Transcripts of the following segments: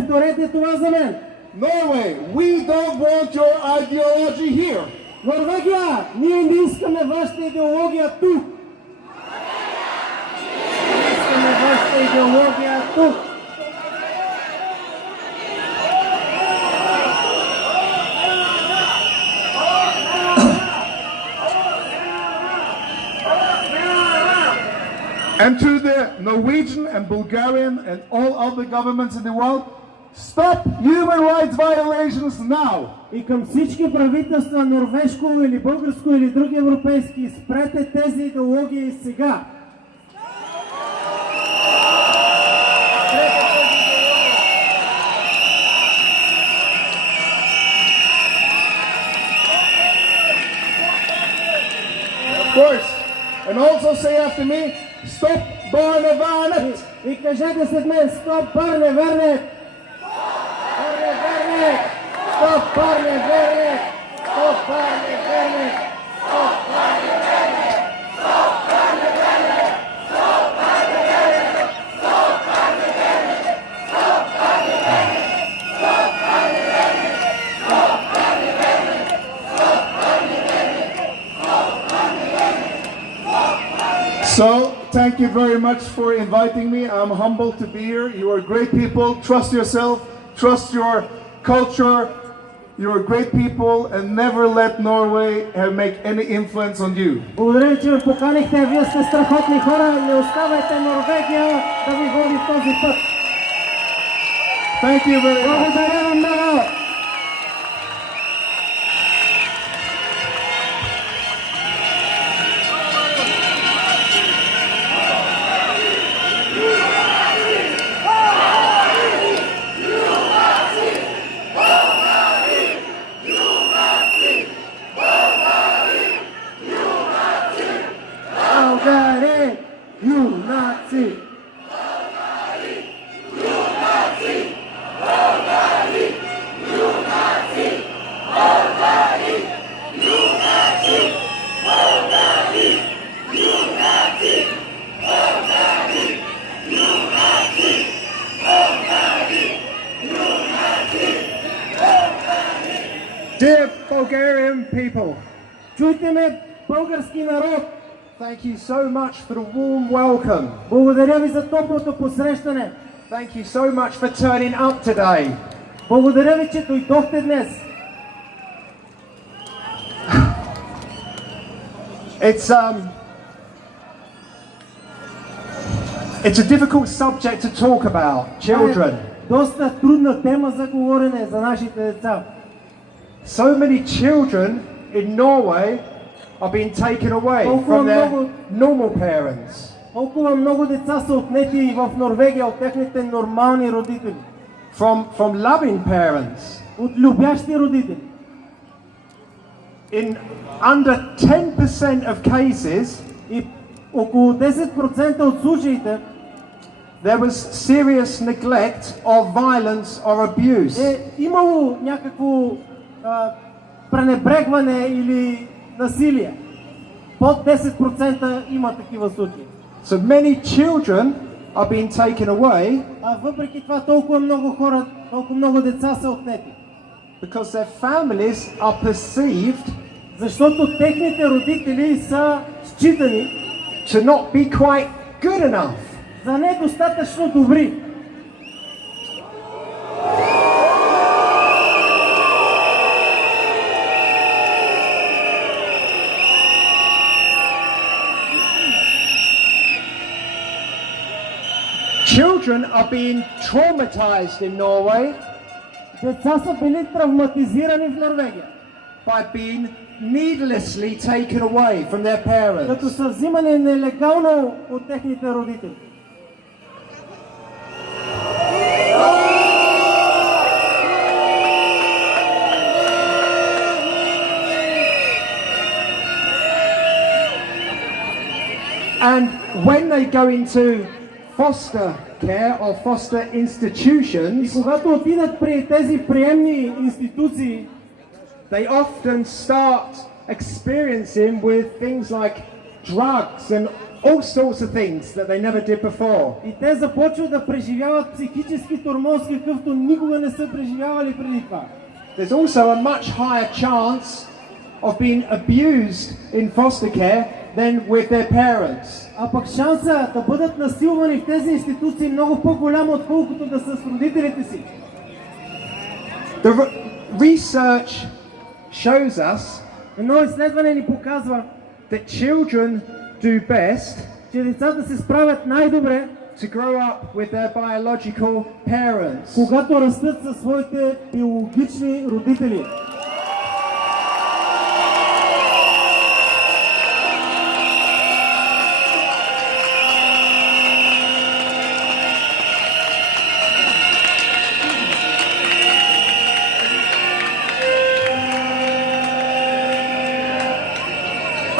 Повторете това за мен. Norway, we don't want your ideology here. Норвегия, ние не искаме вашата идеология тук. Не искаме вашата идеология тук. And to the Norwegian and Bulgarian and all other governments in the world, stop human rights violations now. И към всички правителства, норвежко или българско или други европейски, спрете тези идеологии сега. Of course. And also say after me, stop Barnevernet. И кажете след мен, стоп Барневернет! Барневернет! Стоп Барневернет! Стоп Барневернет! Стоп Барневернет! Стоп Барневернет! Стоп Барневернет! Стоп Барневернет! Стоп Барневернет! Стоп Барневернет! Стоп Барневернет! Стоп Барневернет! Стоп Барневернет! So, thank you very much for inviting me. I'm humbled to be here. You are great people. Trust yourself. Trust your culture. You are great people, and never let Norway make any influence on you. Благодаря ви, че ме поканихте. Вие сте страхотни хора. Не оставайте Норвегия да ви води в този път. Thank you very much. Благодаря ви много. Dear Bulgarian people, Чуйте ме, български народ! thank you so much for the warm welcome. Благодаря ви за топлото посрещане. Thank you so much for turning up today. Благодаря ви, че дойдохте днес. It's a difficult subject to talk about, children. Доста трудна тема за говорене за нашите деца. So many children in Norway are being taken away from their normal parents. Толкова много деца са отнети в Норвегия от техните нормални родители. From loving parents. От любящи родители. In under 10% of cases, и около 10% от случаите there was serious neglect or violence or abuse. Имало някакво пренебрегване или насилие. Под 10% има такива случаи. So many children are being taken away. А въпреки това толкова много хора, толкова много деца са отнети. Because their families are perceived, защото техните родители са считани to not be quite good enough. За недостатъчно добри. Children are being traumatized in Norway. Деца са били травматизирани в Норвегия. By being needlessly taken away from their parents. Като са взимани нелегално от техните родители. And when they go into foster care or foster institutions, и когато отидат при тези приемни институции, they often start experiencing with things like drugs and all sorts of things that they never did before. И те започват да преживяват психически тормоз, какъвто никога не са преживявали преди това. There's also a much higher chance of being abused in foster care than with their parents. А пък шанса да бъдат насилвани в тези институции е много по-голям, отколкото да са с родителите си. The research shows us Едно изследване ни показва, that children do best че децата се справят най-добре, to grow up with their biological parents. когато растат със своите биологични родители.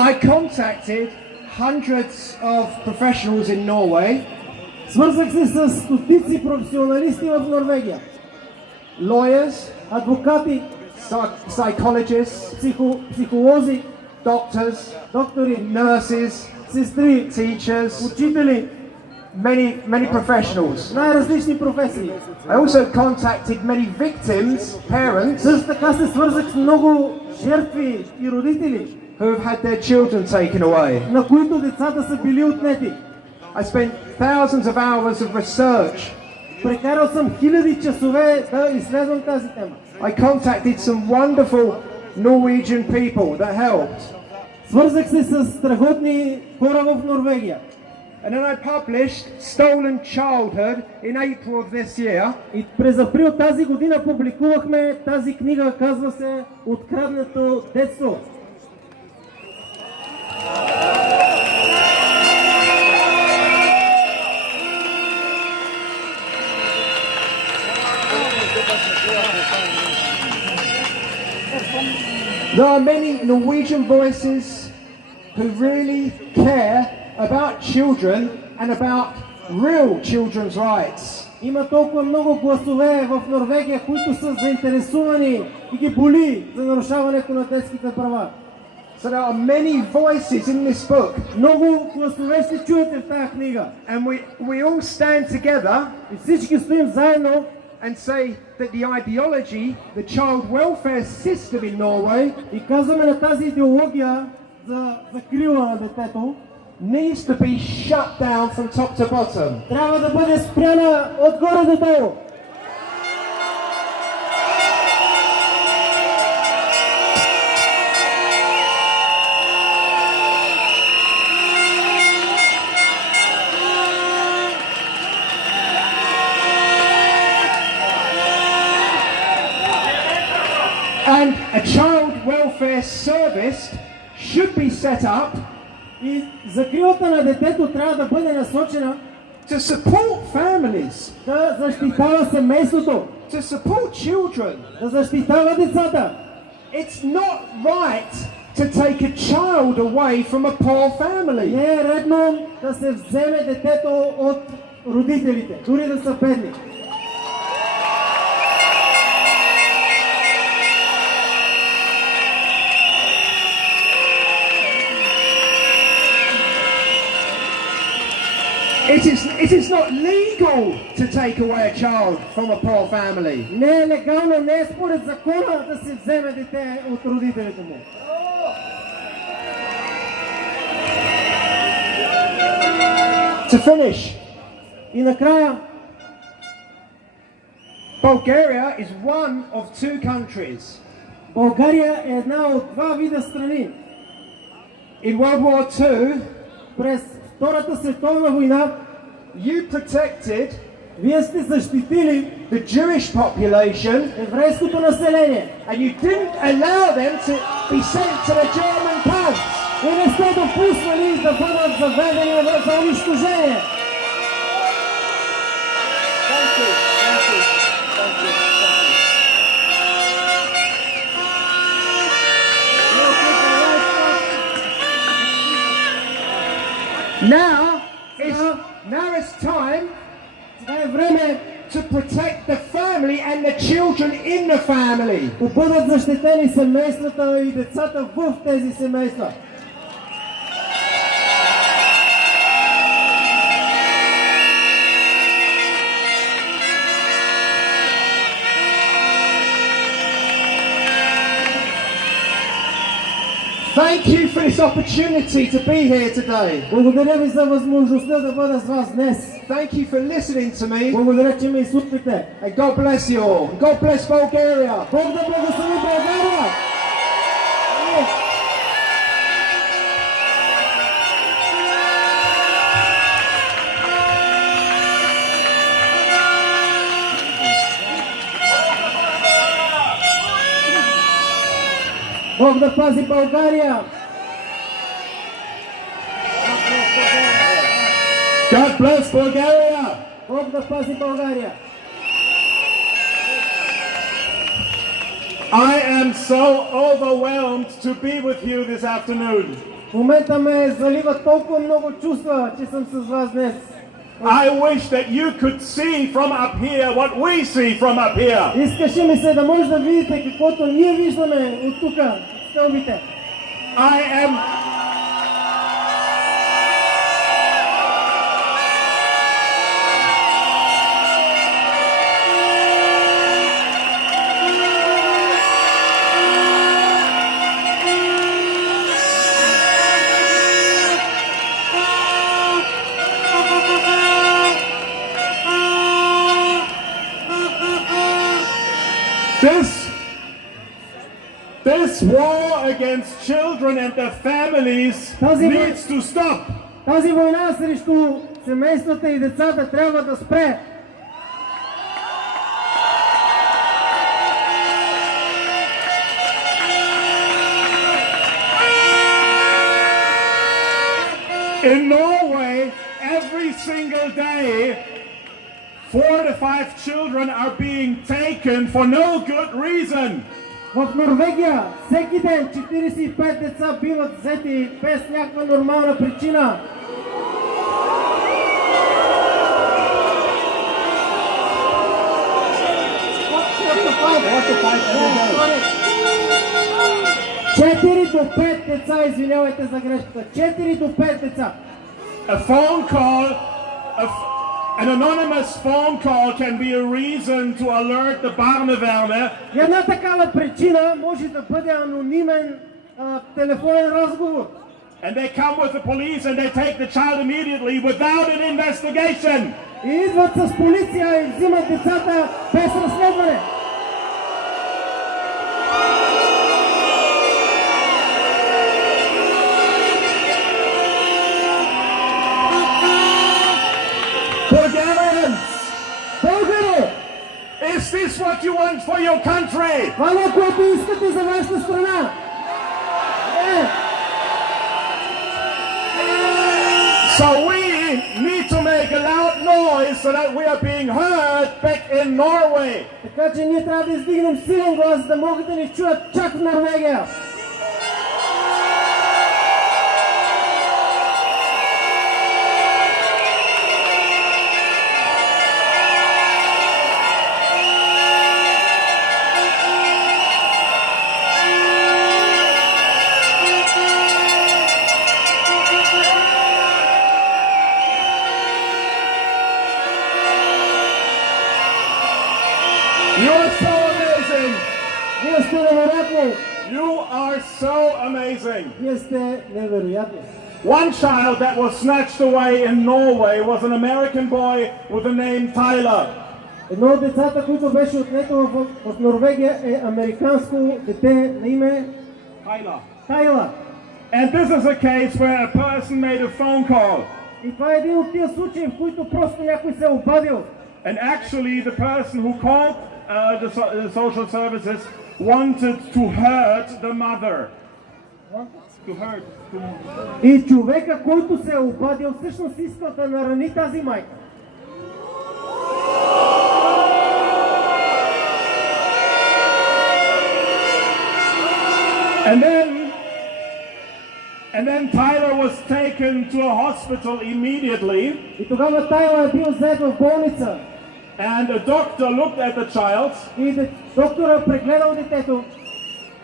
I contacted hundreds of professionals in Norway, Свързах се с стотици професионалисти в Норвегия. lawyers, Адвокати, psychologists, психолози, doctors, доктори, nurses, сестри, teachers, учители, many professionals. най-различни професии. I also contacted many victims, parents, Също така се свързах с много жертви и родители, who have had their children taken away. на които децата са били отнети. I spent thousands of hours of research. Прекарал съм хиляди часове да изследвам тази тема. I contacted some wonderful Norwegian people that helped. Свързах се с страхотни хора в Норвегия. And then I published Stolen Childhood in April of this year. И през април тази година публикувахме тази книга, казва се "Откраднато детство". There are many Norwegian voices who really care about children and about real children's rights. Има толкова много гласове в Норвегия, които са заинтересувани и ги боли за нарушаването на детските права. So there are many voices in this book, Много гласове ще чуете в тази книга. and we all stand together И всички стоим заедно and say that the ideology, the child welfare system in Norway, и казваме на тази идеология за закрила на детето needs to be shut down from top to bottom. трябва да бъде спряна отгоре до долу. And a child welfare service should be set up И закрилата на детето трябва да бъде насочена to support families, да защитава семейството, to support children. да защитава децата. It's not right to take a child away from a poor family. Не е редно да се вземе детето от родителите, дори да са бедни. It is not legal to take away a child from a poor family. Не е легално, не е според закона да се вземе дете от родителите му. To finish, И накрая, Bulgaria is one of two countries. България е една от два вида страни. In World War II, През Втората световна война you protected вие сте защитили the Jewish population еврейското население. and you didn't allow them to be sent to the German camps. И не сте допуснали да бъдат заведени за унищожение. Thank you. Thank you. Thank you. Now it's time Сега е време to protect the family and the children in the family. да бъдат защитени семействата и децата в тези семейства. Thank you for this opportunity to be here today. Благодаря ви за възможността да бъда с вас днес. Thank you for listening to me. Благодаря, че ме изслушахте. And God bless you all. God bless Bulgaria. Бог да благослови България! Бог да пази България! God bless Bulgaria. Бог да пази България! I am so overwhelmed to be with you this afternoon. В момента ме залива толкова много чувства, че съм с вас днес. I wish that you could see from up here what we see from up here. Искаше ми се да може да видите каквото ние виждаме от тук, стълбите. I am This war against children and their families needs to stop. Тази война срещу семействата и децата трябва да спре. In Norway, every single day, 4 to 5 children are being taken for no good reason. В Норвегия всеки ден 45 деца биват взети без някаква нормална причина. Четири до 5 деца, извинявайте за грешката. 4 до 5 деца. A phone call, an anonymous phone call can be a reason to alert the barneverne. Една такава причина може да бъде анонимен телефонен разговор. And they come with the police and they take the child immediately without an investigation. И идват с полиция и взимат децата без разследване. Bulgarians, Българи! is this what you want for your country? Това е, което искате за вашата страна. So we need to make a loud noise so that we are being heard back in Norway. Така че ние трябва да издигнем силен глас, да могат да ни чуят чак в Норвегия. You are so amazing. Вие сте невероятни. You are so amazing. Вие сте невероятни. One child that was snatched away in Norway was an American boy with the name Tyler. Едно от децата, които беше отнето в Норвегия, е американско дете на име Тайла. And this is a case where a person made a phone call. И това е един от тия случаи, в които просто някой се е обадил. And actually the person who called the social services wanted to hurt the mother. To hurt. И човека, който се е обадил, всъщност искал да нарани тази майка. And then Tyler was taken to a hospital immediately. И тогава Тайла е бил взет в болница. And a doctor looked at the child. И доктора прегледал детето.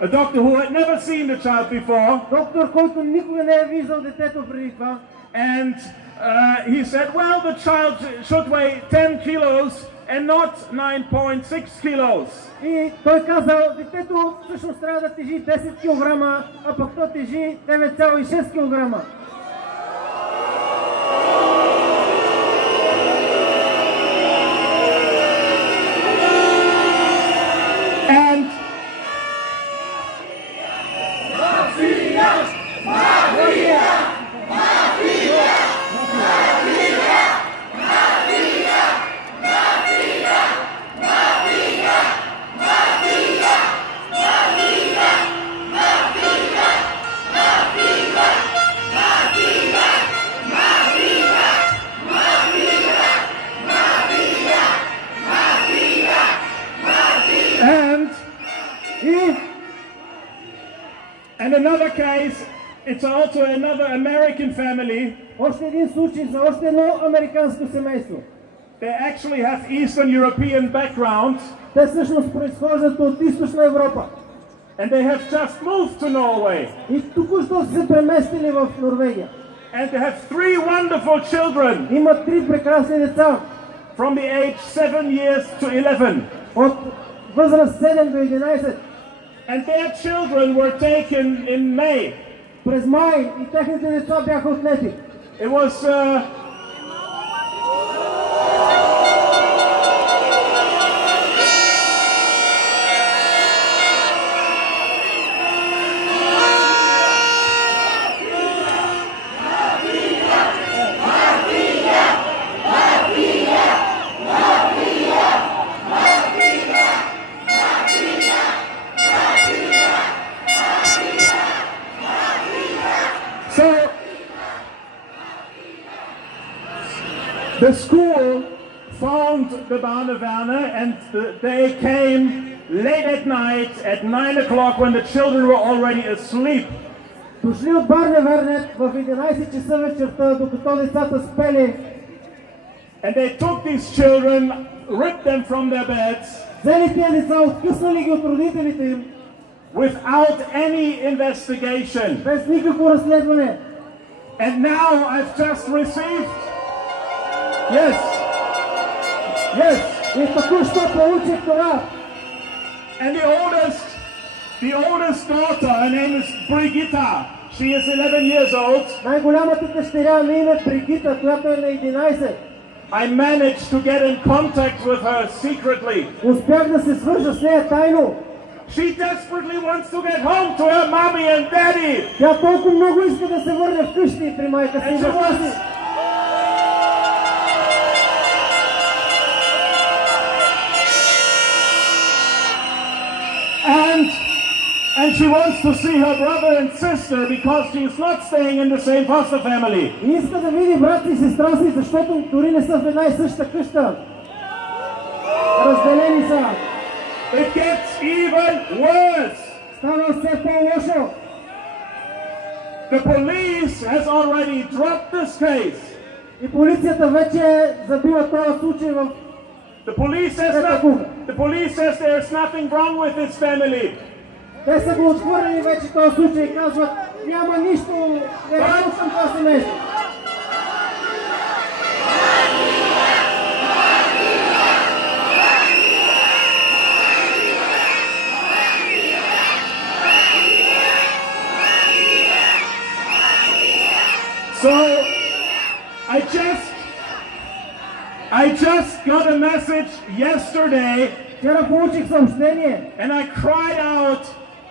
A doctor who had never seen the child before. Доктор, който никога не е виждал детето преди това. And he said, well, the child should weigh 10 kilos and not 9.6 kilos. И той казал, детето всъщност трябва да тежи 10 кг, а пък то тежи 9,6 кг. And And another case, it's also another American family. Още един случай за още едно американско семейство. They actually have Eastern European background. Те всъщност произхождат от Източна Европа. And they have just moved to Norway. И току-що са се преместили в Норвегия. And they have 3 wonderful children. Имат 3 прекрасни деца. From the age 7 years to 11. От възраст 7 до 11. And their children were taken in May. През май и техните деца бяха отнети. It was the school found the barneverner, and they came late at night at 9 o'clock when the children were already asleep. Дошли от Барневернет в 11 часа вечерта, докато децата спели. And they took these children, ripped them from their beds. Взели тия деца, откъснали ги от родителите им. Without any investigation. Без никакво разследване. And now I've just received. Yes. Yes. И току-що получих това. And the oldest daughter, her name is Brigitta. She is 11 years old. Най-голямата дъщеря на име Бригита, която е на 11. I managed to get in contact with her secretly. Успях да се свържа с нея тайно. She desperately wants to get home to her mommy and daddy. Тя толкова много иска да се върне вкъщи при майка си. And she wants. And she wants to see her brother and sister because she is not staying in the same foster family. И иска да види брат и сестра си, защото дори не са в една и съща къща. Разделени са. It gets even worse. Става все по-лошо. The police has already dropped this case. И полицията вече забива този случай в The police says there's nothing wrong with this family. Те са го отхвърлили вече този случай и казват, няма нищо нередно към това семейство. So I just got a message yesterday. Вчера получих съобщение. And I cried out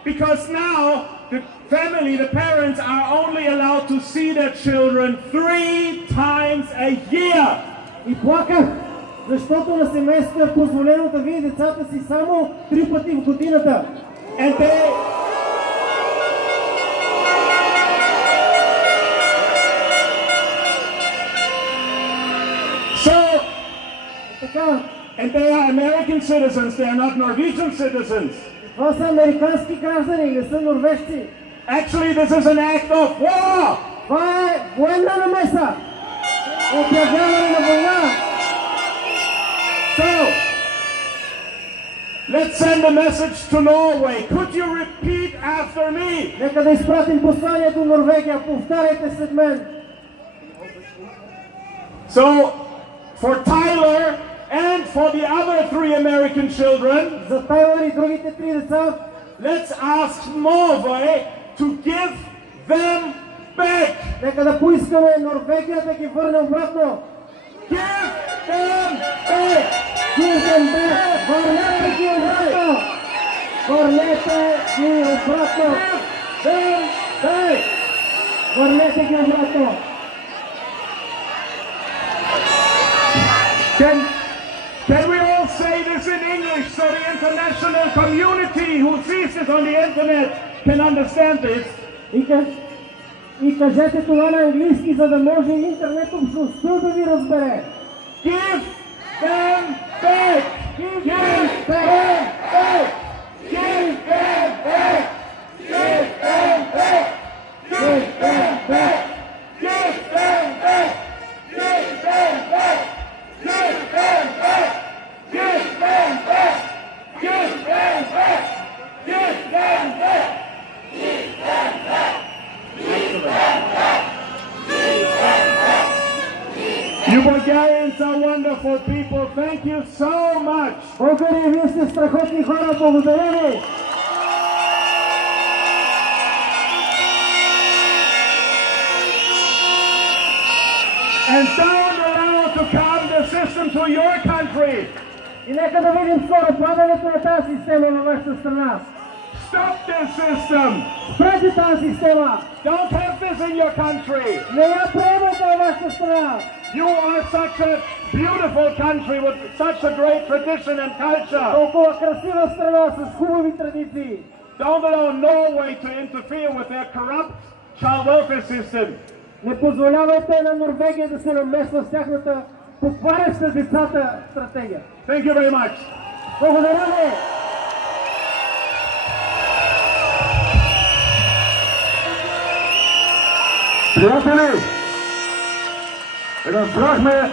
because now the family, the parents are only allowed to see their children 3 times a year. И плаках, защото на семейството е позволено да види децата си само 3 пъти в годината. And they are American citizens, they are not Norwegian citizens. Това са американски граждани, не са норвежци. Actually, this is an act of war. Това е военна намеса. Обявяване на война. So, let's send a message to Norway. Could you repeat after me? Нека да изпратим послание до Норвегия. Повтаряйте след мен. So, for Tyler And for the other 3 American children, За Тайван и другите 3 деца, let's ask Norway to give them back. нека да поискаме Норвегия да ги върне обратно. Give them back. Give them back. Върнете ги обратно. Върнете ги обратно. Give them back. Върнете ги обратно. Can we all say this in English so the international community who sees this on the internet can understand this? И кажете това на английски, за да може интернет общността да ви разбере. Give them back! Give them back! Give them back! Give them back! Give them back! Give them back! Give them back! Give them back! Give them back! Give them back! Give them back! You Bulgarians are wonderful people. Thank you so much. Българи, вие сте страхотни хора, благодаря ви. And don't allow to come the system to your country. И нека да видим скоро падането на тази система във вашата страна. Stop this system. Спрете тази система. Don't have this in your country. Не я приемайте във вашата страна. You are such a beautiful country with such a great tradition and culture. Толкова красива страна с хубави традиции. Don't allow Norway to interfere with their corrupt child welfare system. Не позволявайте на Норвегия да се намесва с тяхната покваряща децата стратегия. Thank you very much. Благодаря ви. Приятели, разбрахме